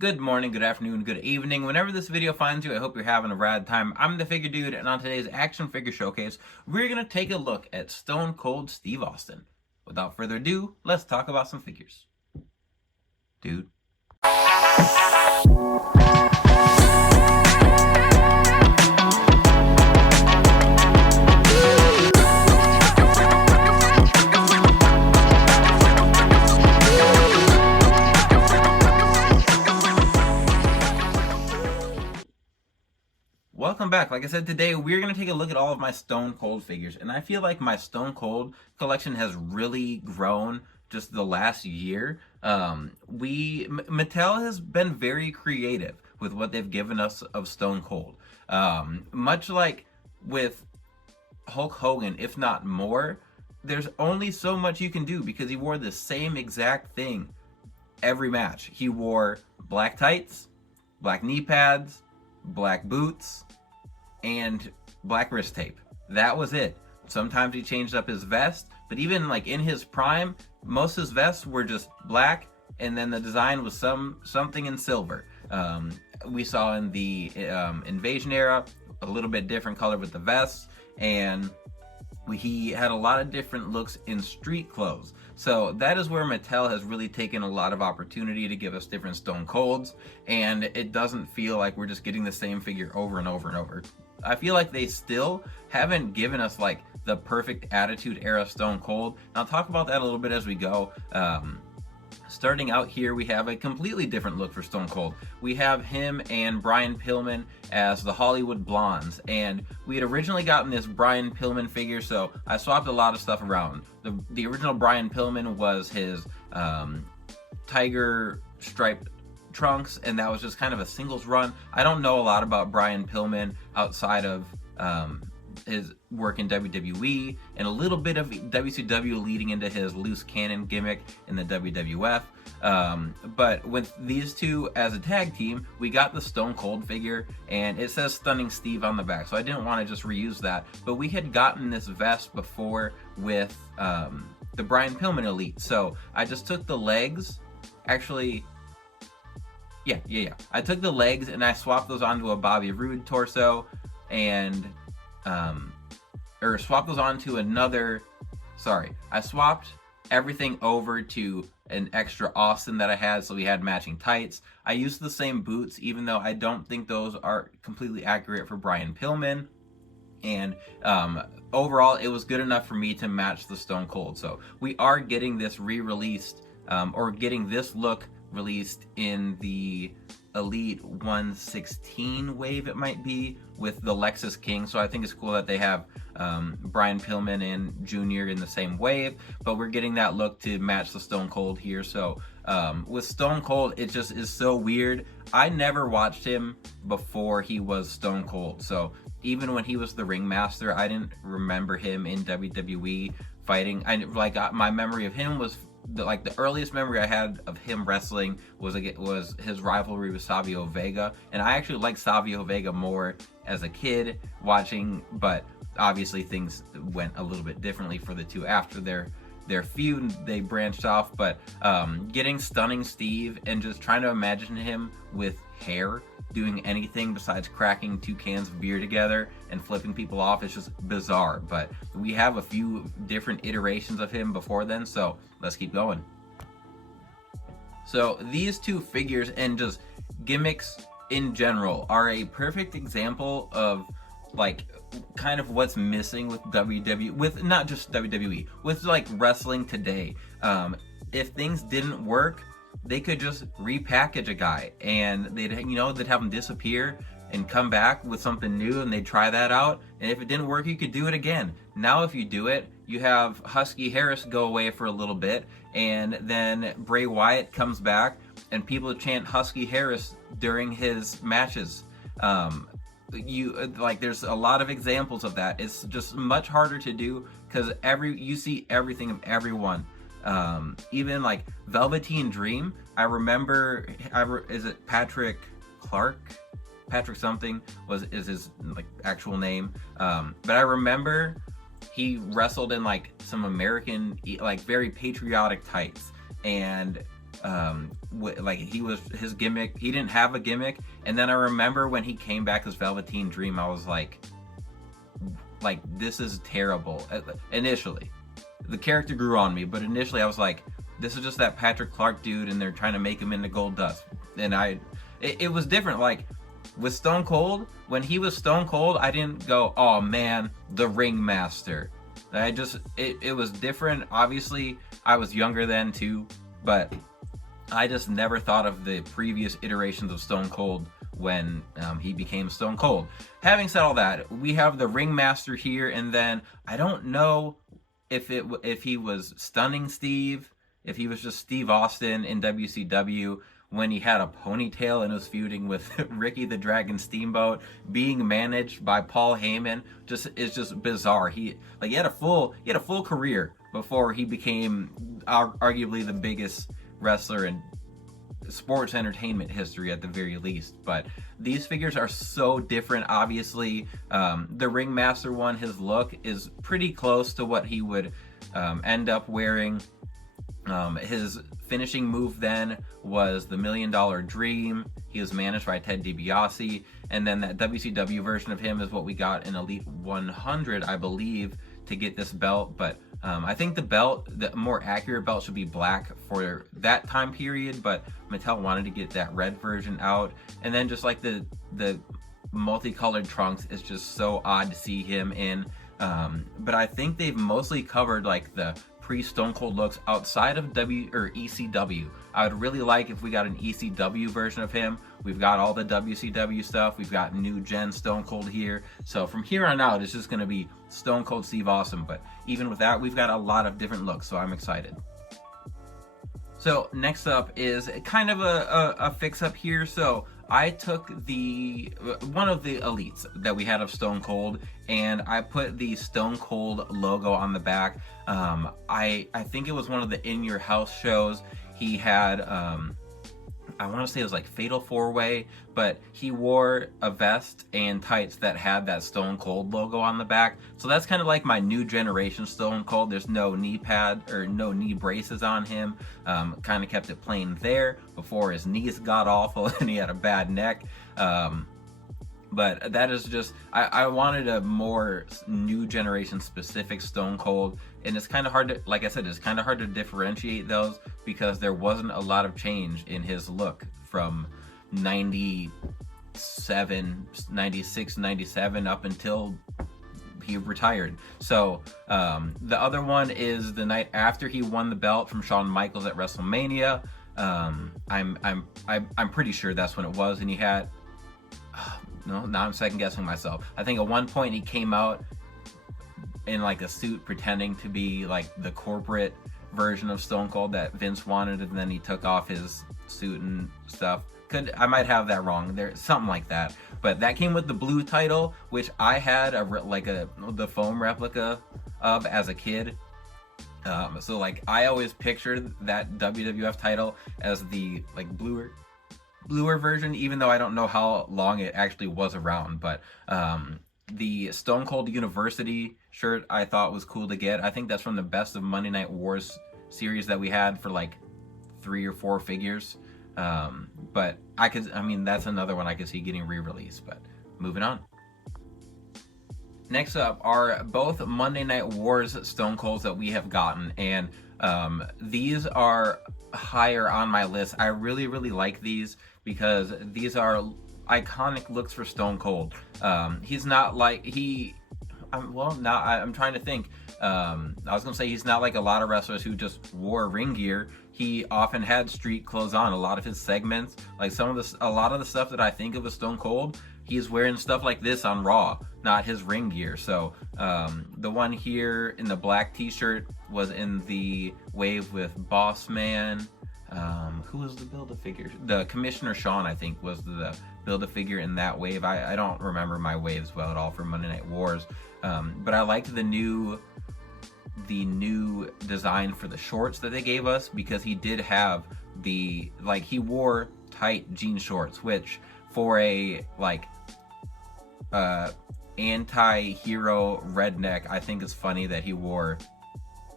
Good morning, good afternoon, good evening. Whenever this video finds you, I hope you're having a rad time. I'm the Figure Dude, and on today's Action Figure Showcase, we're going to take a look at Stone Cold Steve Austin. Without further ado, let's talk about some figures. Dude. Welcome back. Like I said, today we're going to take a look at all of my Stone Cold figures, and I feel like my Stone Cold collection has really grown just the last year. Mattel has been very creative with what they've given us of Stone Cold. Much like with Hulk Hogan, if not more, there's only so much you can do because he wore the same exact thing every match. He wore black tights, black knee pads, black boots, and black wrist tape. That was it. Sometimes he changed up his vest, but even like in his prime, most of his vests were just black, and then the design was something in silver. We saw in the Invasion era a little bit different color with the vests, and he had a lot of different looks in street clothes. So that is where Mattel has really taken a lot of opportunity to give us different Stone Colds, and it doesn't feel like we're just getting the same figure over and over and over. I feel like they still haven't given us like the perfect Attitude Era Stone Cold. And I'll talk about that a little bit as we go. Starting out here, we have a completely different look for Stone Cold. We have him and Brian Pillman as the Hollywood Blondes, and we had originally gotten this Brian Pillman figure, so I swapped a lot of stuff around. The original Brian Pillman was his tiger striped trunks, and that was just kind of a singles run. I don't know a lot about Brian Pillman outside of his work in WWE and a little bit of WCW leading into his loose cannon gimmick in the WWF. But with these two as a tag team, we got the Stone Cold figure, and it says Stunning Steve on the back, so I didn't want to just reuse that. But we had gotten this vest before with the Brian Pillman Elite, so I just took the legs. Actually, yeah. I took the legs and I swapped those onto a Bobby Roode torso, and or swapped those onto another. Sorry, I swapped everything over to an extra Austin that I had, so we had matching tights. I used the same boots, even though I don't think those are completely accurate for Brian Pillman. And overall, it was good enough for me to match the Stone Cold. So we are getting this re-released, or getting this look released in the Elite 116 wave, it might be, with the Lexus King. So I think it's cool that they have Brian Pillman and Junior in the same wave, but we're getting that look to match the Stone Cold here. So with Stone Cold, it just is so weird. I never watched him before he was Stone Cold, so even when he was the Ringmaster, I didn't remember him in WWE fighting. My memory of him was the earliest memory I had of him wrestling was his rivalry with Savio Vega, and I actually liked Savio Vega more as a kid watching, but obviously things went a little bit differently for the two after their feud. They branched off, but getting Stunning Steve and just trying to imagine him with hair doing anything besides cracking two cans of beer together and flipping people off is just bizarre. But we have a few different iterations of him before then, so let's keep going. So these two figures and just gimmicks in general are a perfect example of like kind of what's missing with WWE, with not just WWE, with like wrestling today. If things didn't work, they could just repackage a guy and they'd have him disappear and come back with something new, and they'd try that out, and if it didn't work, you could do it again. Now if you do it, you have Husky Harris go away for a little bit, and then Bray Wyatt comes back and people chant Husky Harris during his matches. There's a lot of examples of that. It's just much harder to do because you see everything of everyone. Even like Velveteen Dream, I remember, is it Patrick Clark? Patrick something is his like actual name. But I remember he wrestled in like some American, like very patriotic tights, and like he was his gimmick. He didn't have a gimmick, and then I remember when he came back as Velveteen Dream, I was like this is terrible. Initially, the character grew on me, but initially I was like, this is just that Patrick Clark dude, and they're trying to make him into Gold Dust. And it was different. Like with Stone Cold, when he was Stone Cold, I didn't go, oh man, the Ringmaster. It was different. Obviously, I was younger then too, but I just never thought of the previous iterations of Stone Cold when he became Stone Cold. Having said all that, we have the Ringmaster here, and then I don't know if he was Stunning Steve, if he was just Steve Austin in WCW when he had a ponytail and was feuding with Ricky the Dragon Steamboat, being managed by Paul Heyman. It's just bizarre. He had a full career before he became arguably the biggest wrestler in sports entertainment history at the very least. But these figures are so different. Obviously, the Ringmaster one, his look is pretty close to what he would end up wearing. His finishing move then was the $1 Million Dream. He was managed by Ted DiBiase, and then that WCW version of him is what we got in Elite 100, I believe, to get this belt. But I think the more accurate belt should be black for that time period, but Mattel wanted to get that red version out. And then just like the multicolored trunks is just so odd to see him in. But I think they've mostly covered like the pre-Stone Cold looks outside of ECW. I would really like if we got an ECW version of him. We've got all the WCW stuff. We've got new gen Stone Cold here. So from here on out, it's just going to be Stone Cold Steve Austin. But even with that, we've got a lot of different looks, so I'm excited. So next up is kind of a fix-up here. So I took one of the elites that we had of Stone Cold, and I put the Stone Cold logo on the back. I think it was one of the In Your House shows. He had, I want to say it was like Fatal 4-Way, but he wore a vest and tights that had that Stone Cold logo on the back. So that's kind of like my new generation Stone Cold. There's no knee pad or no knee braces on him. Kind of kept it plain there before his knees got awful and he had a bad neck. But that is just, I wanted a more new generation specific Stone Cold, and it's kind of hard to, like I said, it's kind of hard to differentiate those because there wasn't a lot of change in his look from 97, 96, 97 up until he retired. So the other one is the night after he won the belt from Shawn Michaels at WrestleMania. I'm pretty sure that's when it was, and he had no, now I'm second guessing myself. I think at one point he came out in like a suit pretending to be like the corporate version of Stone Cold that Vince wanted, and then he took off his suit and stuff. I might have that wrong. There's something like that. But that came with the blue title, which I had the foam replica of as a kid. So like I always pictured that WWF title as the like bluer version, even though I don't know how long it actually was around. But the Stone Cold University shirt I thought was cool to get. I think that's from the Best of Monday Night Wars series that we had for like 3 or 4 figures. But that's another one I could see getting re-released. But moving on. Next up are both Monday Night Wars Stone Colds that we have gotten, and these are higher on my list. I really, really like these because these are iconic looks for Stone Cold. He's not like I'm trying to think. I was gonna say he's not like a lot of wrestlers who just wore ring gear. He often had street clothes on. A lot of his segments, like a lot of the stuff that I think of as Stone Cold, he's wearing stuff like this on Raw, not his ring gear. So the one here in the black t-shirt was in the wave with Boss Man. Who was the Build-A-Figure? The Commissioner Shawn, I think, was the Build-A-Figure in that wave. I don't remember my waves well at all for Monday Night Wars. But I liked the new design for the shorts that they gave us, because he did have he wore tight jean shorts, which for a anti-hero redneck, I think it's funny that he wore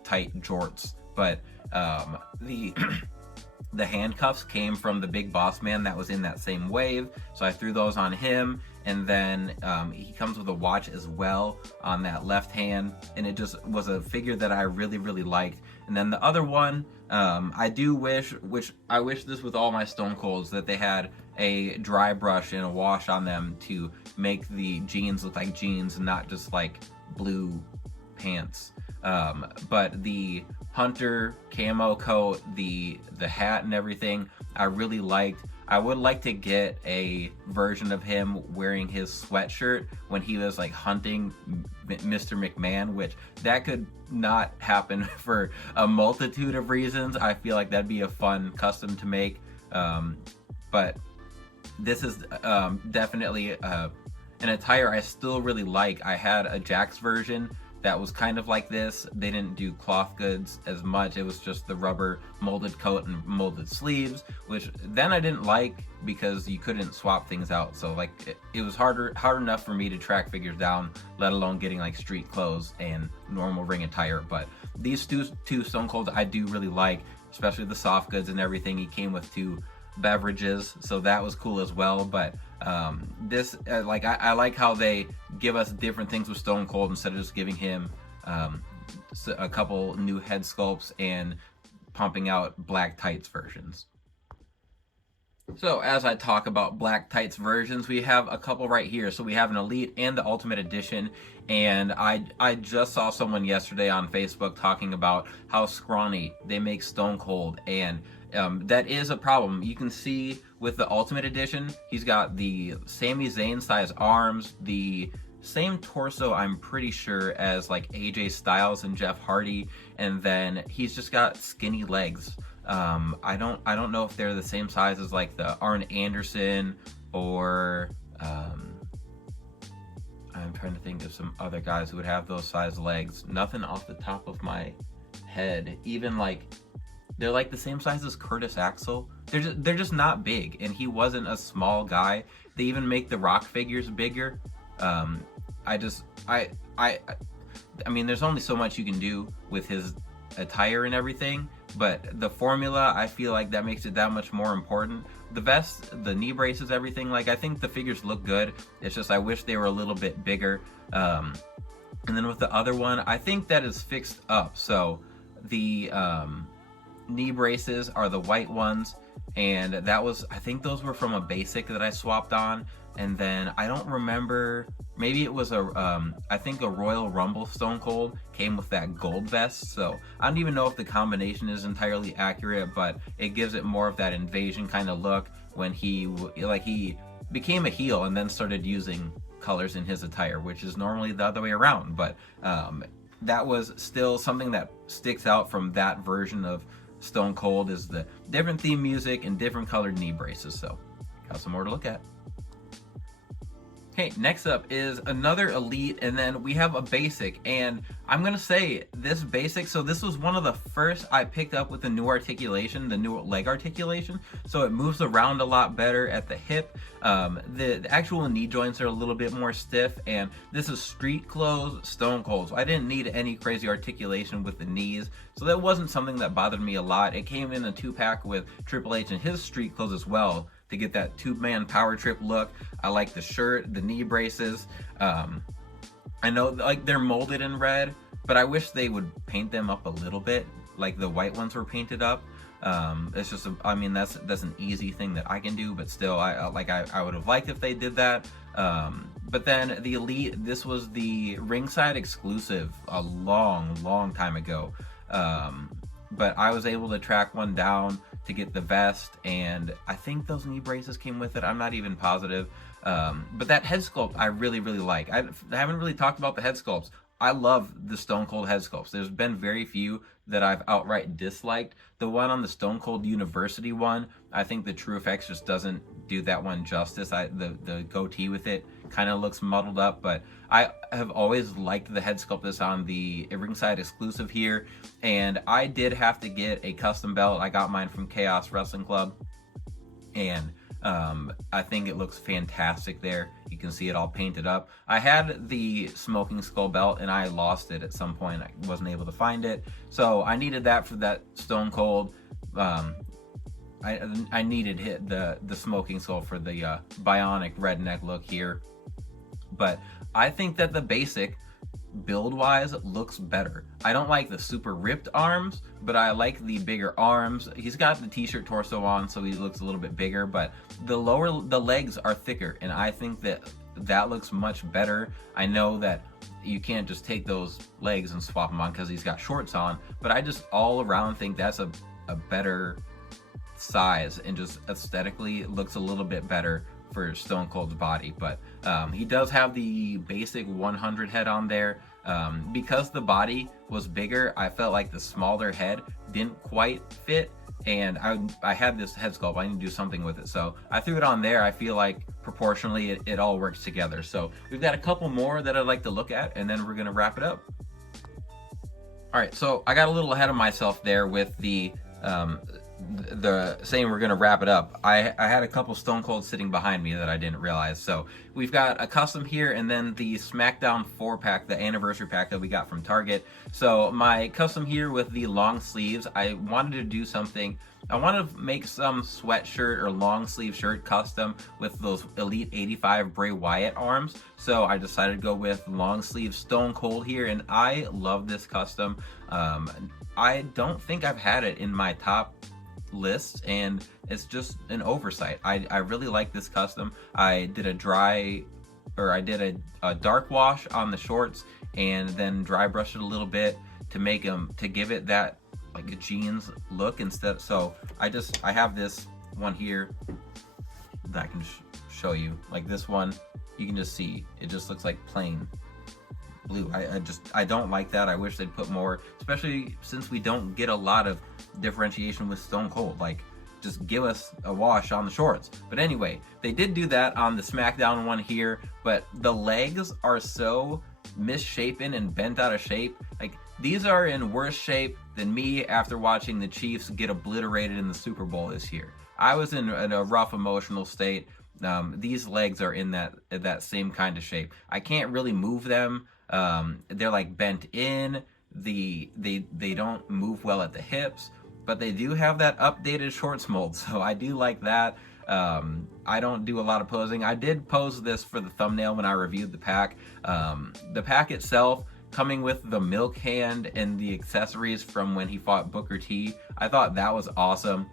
tight jorts. But the handcuffs came from the Big Boss Man that was in that same wave, so I threw those on him. And then he comes with a watch as well on that left hand, and it just was a figure that I really, really liked. And then the other one, I do wish, which I wish this with all my Stone Colds, that they had a dry brush and a wash on them to make the jeans look like jeans and not just like blue pants. But the Hunter camo coat, the hat and everything, I really liked. I would like to get a version of him wearing his sweatshirt when he was like hunting Mr. McMahon, which that could not happen for a multitude of reasons. I feel like that'd be a fun custom to make. But this is definitely an attire I still really like. I had a Jakks version that was kind of like this. They didn't do cloth goods as much. It was just the rubber molded coat and molded sleeves, which then I didn't like because you couldn't swap things out. So like it was hard enough for me to track figures down, let alone getting like street clothes and normal ring attire. But these two Stone Colds I do really like, especially the soft goods and everything. He came with 2 beverages, so that was cool as well. But this like I like how they give us different things with Stone Cold instead of just giving him a couple new head sculpts and pumping out black tights versions. So as I talk about black tights versions, we have a couple right here. So we have an Elite and the Ultimate Edition, and I just saw someone yesterday on Facebook talking about how scrawny they make Stone Cold, and that is a problem. You can see with the Ultimate Edition, he's got the Sami Zayn size arms, the same torso, I'm pretty sure, as like AJ Styles and Jeff Hardy, and then he's just got skinny legs. I don't know if they're the same size as like the Arn Anderson or I'm trying to think of some other guys who would have those size legs. Nothing off the top of my head. Even like they're like the same size as Curtis Axel. They're just not big, and he wasn't a small guy. They even make the Rock figures bigger. I mean, there's only so much you can do with his attire and everything, but the formula, I feel like that makes it that much more important. The vest, the knee braces, everything, like I think the figures look good. It's just I wish they were a little bit bigger. And then with the other one, I think that is fixed up. So the knee braces are the white ones, and that was, I think those were from a basic that I swapped on. And then I don't remember, maybe it was I think a Royal Rumble Stone Cold came with that gold vest. So I don't even know if the combination is entirely accurate, but it gives it more of that invasion kind of look when he became a heel and then started using colors in his attire, which is normally the other way around. But that was still something that sticks out from that version of Stone Cold, is the different theme music and different colored knee braces. So got some more to look at. Okay, next up is another Elite, and then we have a basic, and I'm gonna say this basic, so this was one of the first I picked up with the new articulation, the new leg articulation, so it moves around a lot better at the hip. The actual knee joints are a little bit more stiff, and this is street clothes Stone Cold, so I didn't need any crazy articulation with the knees, so that wasn't something that bothered me a lot. It came in a 2-pack with Triple H and his street clothes as well, to get that two-man power trip look. I like the shirt, the knee braces. I know like they're molded in red, but I wish they would paint them up a little bit, like the white ones were painted up. It's just, I mean, that's an easy thing that I can do, but still, I would have liked if they did that. But then the Elite, this was the ringside exclusive a long time ago. But I was able to track one down to get the vest, and I think those knee braces came with it. I'm not even positive. But that head sculpt I really like. I haven't really talked about the head sculpts. I love the Stone Cold head sculpts. There's been very few that I've outright disliked. The one on the Stone Cold University one, I think the TrueFX just doesn't do that one justice. The goatee with it kind of looks muddled up, but I have always liked the head sculpt that's on the ringside exclusive here, and I did have to get a custom belt. I got mine from Chaos Wrestling Club, and I think it looks fantastic there. You can see it all painted up. I had the Smoking Skull belt and I lost it at some point. I wasn't able to find it, so I needed that for that Stone Cold. I needed the smoking skull for the bionic redneck look here, but I think that the basic build wise looks better. I don't like the super ripped arms, but I like the bigger arms. He's got the t-shirt torso on, so he looks a little bit bigger, but the legs are thicker, and I think that looks much better. I know that you can't just take those legs and swap them on because he's got shorts on, but I just all around think that's a better size, and just aesthetically it looks a little bit better for Stone Cold's body. But he does have the basic 100 head on there. Because the body was bigger, I felt like the smaller head didn't quite fit, and I had this head sculpt. I need to do something with it, so I threw it on there. I feel like proportionally it all works together. So we've got a couple more that I'd like to look at, and then we're gonna wrap it up. All right, so I got a little ahead of myself there with the saying we're gonna wrap it up. I had a couple Stone Cold sitting behind me that I didn't realize. So we've got a custom here, and then the SmackDown 4-pack, the anniversary pack that we got from Target. So my custom here with the long sleeves, I wanted to do something. I want to make some sweatshirt or long sleeve shirt custom with those Elite 85 Bray Wyatt arms. So I decided to go with long sleeve Stone Cold here, and I love this custom. I don't think I've had it in my top list, and it's just an oversight. I really like this custom. I did a dark wash on the shorts, and then dry brushed it a little bit to make them, to give it that like a jeans look instead. So I have this one here that I can show you. Like this one, you can just see it just looks like plain blue. I don't like that. I wish they'd put more, especially since we don't get a lot of differentiation with Stone Cold. Like, just give us a wash on the shorts. But anyway, they did do that on the SmackDown one here, but the legs are so misshapen and bent out of shape. Like, these are in worse shape than me after watching the Chiefs get obliterated in the Super Bowl this year. I was in a rough emotional state. These legs are in that same kind of shape. I can't really move them. They're like bent in. They don't move well at the hips, but they do have that updated shorts mold, so I do like that. I don't do a lot of posing. I did pose this for the thumbnail when I reviewed the pack. The pack itself, coming with the milk hand and the accessories from when he fought Booker T, I thought that was awesome.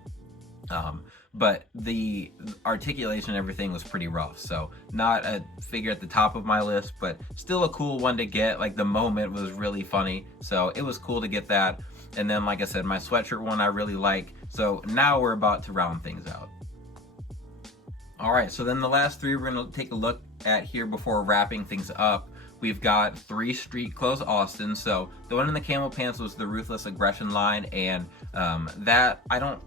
But the articulation and everything was pretty rough, so not a figure at the top of my list, but still a cool one to get. Like, the moment was really funny, so it was cool to get that. And then, like I said, my sweatshirt one I really like. So now we're about to round things out. All right, so then the last three we're gonna take a look at here before wrapping things up. We've got 3 street clothes Austin. So the one in the camel pants was the Ruthless Aggression line, and that, I don't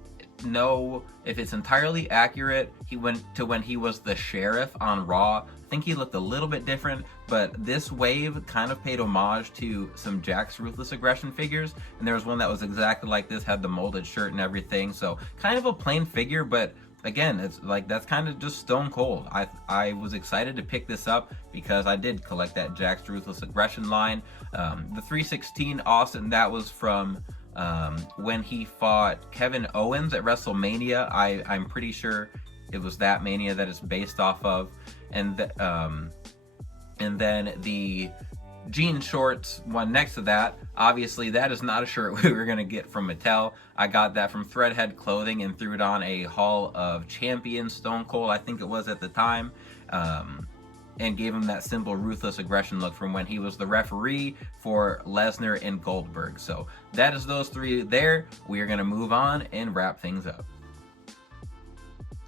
know if it's entirely accurate. He went to when he was the sheriff on Raw. I think he looked a little bit different, but this wave kind of paid homage to some Jack's Ruthless Aggression figures, and there was one that was exactly like this, had the molded shirt and everything. So kind of a plain figure, but again, it's like, that's kind of just Stone Cold. I was excited to pick this up because I did collect that Jack's Ruthless Aggression line. The 316 Austin, that was from when he fought Kevin Owens at WrestleMania. I'm pretty sure it was that Mania that it's based off of. And then the jean shorts one next to that, obviously that is not a shirt we were going to get from Mattel. I got that from Threadhead Clothing and threw it on a Hall of Champions Stone Cold, I think it was at the time, and gave him that simple Ruthless Aggression look from when he was the referee for Lesnar and Goldberg. So that is those 3 there. We are going to move on and wrap things up.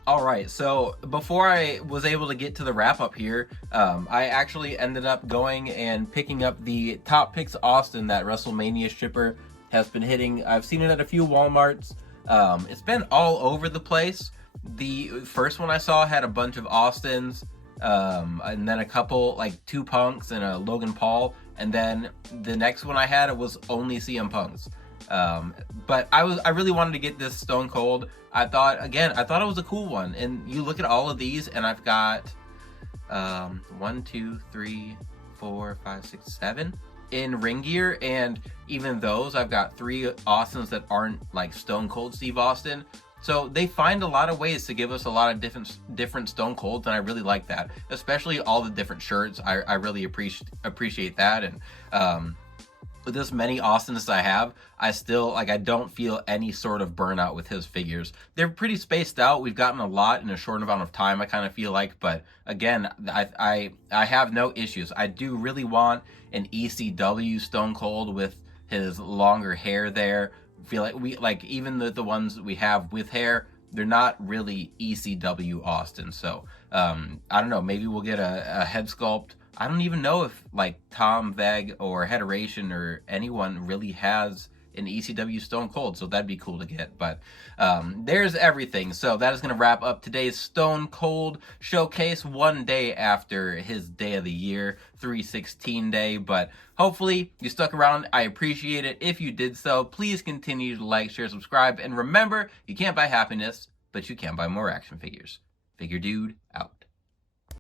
All right, so before I was able to get to the wrap up here, I actually ended up going and picking up the Top Picks Austin that WrestleMania shipper has been hitting. I've seen it at a few Walmarts. It's been all over the place. The first one I saw had a bunch of Austins, and then a couple, like 2 Punks and a Logan Paul, and then the next one I had, it was only CM Punks. But I really wanted to get this Stone Cold. I thought it was a cool one. And you look at all of these, and I've got 1, 2, 3, 4, 5, 6, 7 in ring gear, and even those I've got 3 Austins that aren't like Stone Cold Steve Austin. So they find a lot of ways to give us a lot of different Stone Colds, and I really like that. Especially all the different shirts. I really appreciate that. And with as many Austins as I have, I still like, I don't feel any sort of burnout with his figures. They're pretty spaced out. We've gotten a lot in a short amount of time, I kind of feel like, but again, I have no issues. I do really want an ECW Stone Cold with his longer hair there. I feel like even the ones we have with hair, they're not really ECW Austin. So I don't know, maybe we'll get a head sculpt. I don't even know if like Tom Veg or Hederation or anyone really has an ECW Stone Cold, so that'd be cool to get. But there's everything. So that is going to wrap up today's Stone Cold showcase, one day after his day of the year, 3/16 day. But hopefully you stuck around. I appreciate it. If you did so, please continue to like, share, subscribe, and remember, you can't buy happiness, but you can buy more action figures. Figure Dude out.